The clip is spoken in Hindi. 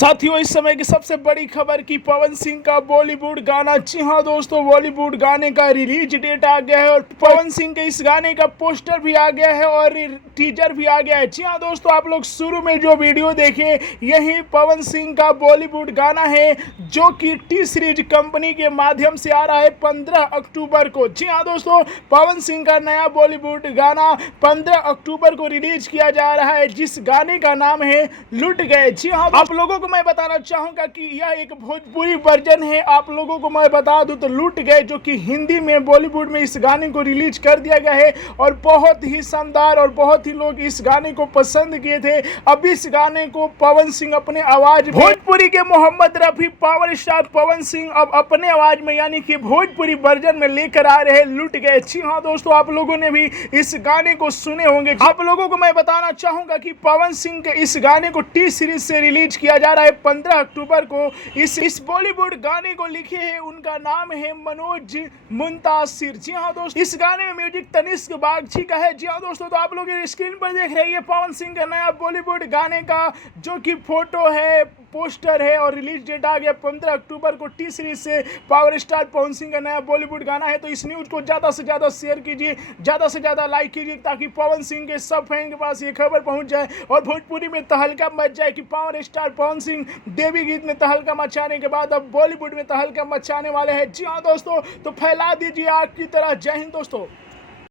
साथियों, इस समय की सबसे बड़ी खबर कि पवन सिंह का बॉलीवुड गाना, जी हाँ दोस्तों, बॉलीवुड गाने का रिलीज डेट आ गया है और पवन सिंह के इस गाने का पोस्टर भी आ गया है और टीजर भी आ गया है। जी हाँ दोस्तों, आप लोग शुरू में जो वीडियो देखे यही पवन सिंह का बॉलीवुड गाना है जो कि टी सीरीज कंपनी के माध्यम से आ रहा है 15 अक्टूबर को। जी हाँ दोस्तों, पवन सिंह का नया बॉलीवुड गाना 15 अक्टूबर को रिलीज किया जा रहा है, जिस गाने का नाम है लुट गए। जी हाँ, आप लोगों को मैं बताना चाहूंगा कि यह एक भोजपुरी वर्जन है। आप लोगों को मैं बता दूं तो लुट गए जो कि हिंदी में बॉलीवुड में इस गाने को रिलीज कर दिया गया है और बहुत ही शानदार और बहुत ही लोग इस गाने को पसंद किए थे। अब इस गाने को पवन सिंह अपने आवाज में, भोजपुरी के मोहम्मद रफी पावर स्टार पवन सिंह अब अपने आवाज में यानी कि भोजपुरी वर्जन में लेकर आ रहे हैं लुट गए। जी हाँ दोस्तों, आप लोगों ने भी इस गाने को सुने होंगे। आप लोगों को मैं बताना चाहूंगा कि पवन सिंह के इस गाने को टी सीरीज से रिलीज किया जा रहा है 15 अक्टूबर को। इस बॉलीवुड गाने को लिखे हैं, उनका नाम है मनोज मुंतासिर। जी हाँ दोस्तों, इस गाने में म्यूजिक तनिष्क बागची का है। जी हाँ दोस्तों, तो आप लोग स्क्रीन पर देख रहे हैं पवन सिंह का नया बॉलीवुड गाने का जो कि फोटो है, पोस्टर है और रिलीज डेट आ गया 15 अक्टूबर को। टी सीरीज से पावर स्टार पवन सिंह का नया बॉलीवुड गाना है, तो इस न्यूज को ज़्यादा से ज़्यादा शेयर कीजिए, ज़्यादा से ज़्यादा लाइक कीजिए ताकि पवन सिंह के सब फैन के पास ये खबर पहुंच जाए और भोजपुरी में तहलका मच जाए कि पावर स्टार पवन सिंह देवी गीत में तहलका मचाने के बाद अब बॉलीवुड में तहलका मचाने वाले हैं। जी हाँ दोस्तों, तो फैला दीजिए आग की तरह। जय हिंद दोस्तों।